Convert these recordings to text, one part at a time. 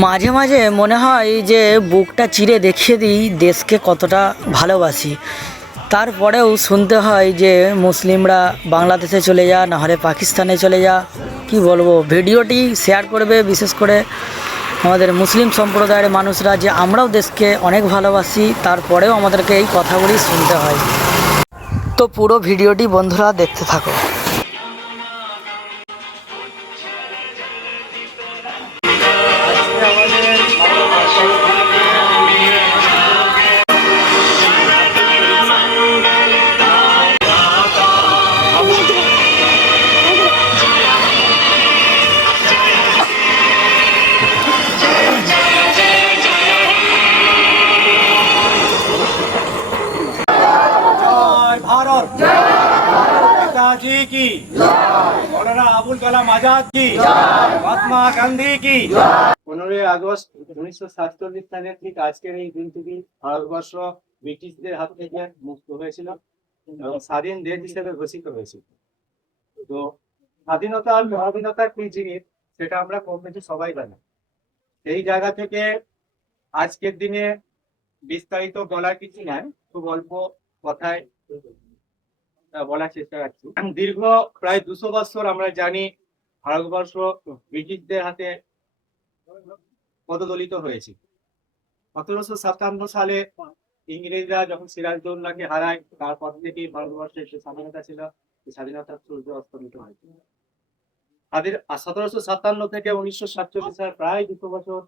মাঝে মাঝে মনে হয় যে বুকটা চিরে দেখিয়ে দিই দেশকে কতটা ভালোবাসি। তারপরেও শুনতে হয় যে মুসলিমরা বাংলাদেশে চলে যা, না হলে পাকিস্তানে চলে যা। কি বলবো, ভিডিওটি শেয়ার করবে বিশেষ করে আমাদের মুসলিম সম্প্রদায়ের মানুষরা, যে আমরাও দেশকে অনেক ভালোবাসি, তারপরেও আমাদেরকে এই কথাগুলি শুনতে হয়। তো পুরো ভিডিওটি বন্ধুরা দেখতে থাকো। আজকে আমাদের জয় ভারত, নেতাজি কি, মৌলানা আবুল কালাম আজাদ কি, মহাত্মা গান্ধী কি। 15ই আগস্ট 1947 সালের ঠিক আজকের এই দিনটি ভারতবর্ষ ব্রিটিশদের হাত থেকে মুক্ত হয়েছিল এবং স্বাধীন দেশ হিসেবে ঘোষিত হয়েছিল। তো স্বাধীনতার কি জিনিস সেটা আমরা কম বেশি সবাই জানি। এই জায়গা থেকে আজকের দিনে বিস্তারিত বলার কিছু নাই, খুব অল্প কথায় বলার চেষ্টা করছি। দীর্ঘ প্রায় 200 বছর আমরা জানি ভারতবর্ষ ব্রিটিশদের হাতে পদদলিত হয়েছে। 1757 সালে ইংরেজরা যখন সিরাজদৌল্লাকে হারায়, তারপর থেকে ভারতবর্ষের যে স্বাধীনতা ছিল, সেই স্বাধীনতার সূর্য অস্তমিত হয়েছে। 1757 থেকে 1947 সাল, প্রায় 200 বছর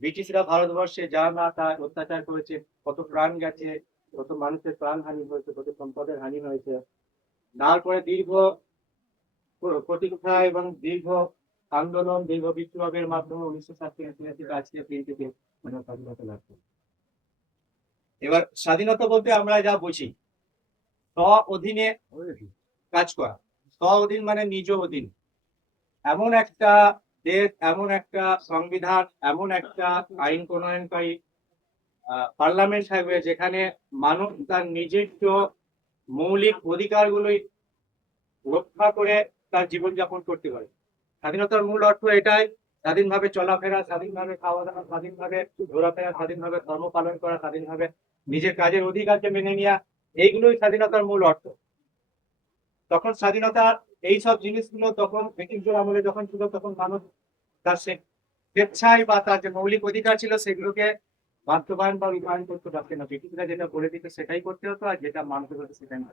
ব্রিটিশরা ভারতবর্ষে যা না তা অত্যাচার করেছে। কত প্রাণ গেছে, কত মানুষের প্রাণ হানি হয়েছে, কত সম্পদের হানি হয়েছে। তারপরে দীর্ঘ প্রতীক্ষা এবং দীর্ঘ আন্দোলন, দীর্ঘ বিপ্লবের মাধ্যমে 1947 আজকে পৃথিবীতে স্বাধীনতা লাভ করে। এবার স্বাধীনতা বলতে আমরা যা বুঝি, স্ব অধীনে কাজ করা। স্ব অধীন মানে নিজ অধীন। এমন একটা দেশ, এমন একটা সংবিধান, এমন একটা আইন প্রণয়নকারী পার্লামেন্ট থাকবে যেখানে মানুষ তার নিজস্ব মৌলিক অধিকারগুলোই রক্ষা করে তার জীবনযাপন করতে পারে। স্বাধীনতার মূল অর্থ এটাই, স্বাধীনভাবে চলাফেরা, স্বাধীনভাবে খাওয়া দাওয়া, স্বাধীনভাবে ঘোরাফেরা, স্বাধীনভাবে ধর্ম পালন করা, স্বাধীনভাবে নিজের কাজের অধিকারকে মেনে নেওয়া, এইগুলোই স্বাধীনতার মূল অর্থ। তখন স্বাধীনতার এইসব জিনিসগুলো তখন ব্রিটিশদের আমলে যখন ছিল, তখন মানুষ তার স্বেচ্ছায় বা তার যে মৌলিক অধিকার ছিল সেগুলোকে বাস্তবায়ন বা রূপায়ণ করতে পারছে না। ব্রিটিশরা যেটা করে দিত সেটাই করতে হতো, আর যেটা মানুষের হতো সেটাই না।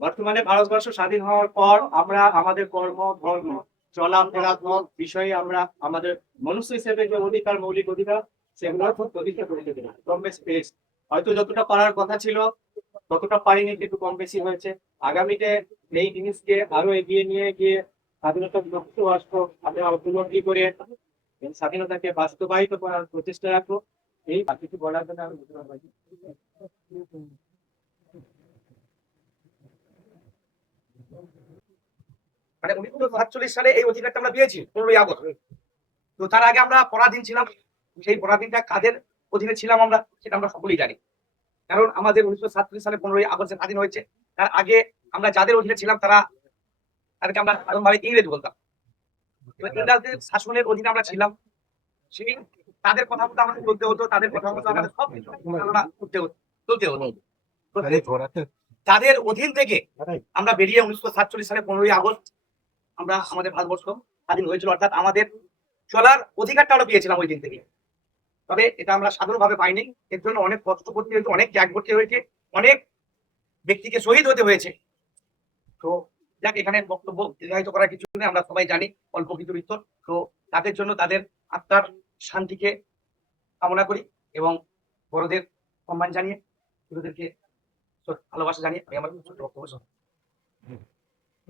বর্তমানে ভারতবর্ষ স্বাধীন হওয়ার পর আমরা আমাদের কর্ম, ধর্ম, চলাফেরা বিষয়ে আমরা আমাদের মনুষ্য হিসেবে যে অধিকার, মৌলিক অধিকার, সেগুলোর খুব প্রতিষ্ঠা করে দিতে কম বেশি পেয়েছি। হয়তো যতটা পারার কথা ছিল ততটা পারিনি, কিন্তু কম বেশি হয়েছে। আগামীতে এই জিনিসকে আরো এগিয়ে নিয়ে গিয়ে স্বাধীনতার লক্ষ্য রাষ্ট্র আমরা উপলব্ধি করে স্বাধীনতাকে বাস্তবায়িত করার প্রচেষ্টা রাখবো। এই কিছু বলার জন্য আমি মানে 1947 সালে এই অধিকারটা আমরা পেয়েছি 15ই আগস্ট। তো তার আগে আমরা পরাধীন ছিলাম। সেই পরাধীনটা কাদের অধীনে ছিলাম আমরা, সেটা আমরা সকলেই জানি। কারণ আমাদের 1947 সালে 15ই আগস্ট স্বাধীন হয়েছে। তার আগে আমরা যাদের অধীনে ছিলাম তাদেরকে আমরা সাধারণভাবে ইংরেজ বলতাম। ইংরেজদের শাসনের অধীনে আমরা ছিলাম। সেই তাদের কথা মতো আমাদের চলতে হতো, তাদের কথা মতো আমাদের সব কিছু চলতে হতো। তাদের অধীন থেকে আমরা বেরিয়ে 1947 সালে 15ই আগস্ট আমরা আমাদের ভারতবর্ষ স্বাধীন হয়েছিল। অর্থাৎ আমাদের চলার অধিকারটা আমরা পেয়েছিলাম ওই দিন থেকে। তবে এটা আমরা সাধারণভাবে পাইনি। এর জন্য অনেক কষ্ট করতে হয়েছে, অনেক ত্যাগ করতে হয়েছে, অনেক ব্যক্তিকে শহীদ হতে হয়েছে। তো যাক, এখানে বক্তব্য দীর্ঘায়িত করার কিছু নেই, আমরা সবাই জানি অল্প কিছু উত্তর। তো তাদের জন্য তাদের আত্মার শান্তিকে কামনা করি এবং বড়দের সম্মান জানিয়ে, ছোটদেরকে ভালোবাসা জানিয়ে আমি আমার ছোট বক্তব্য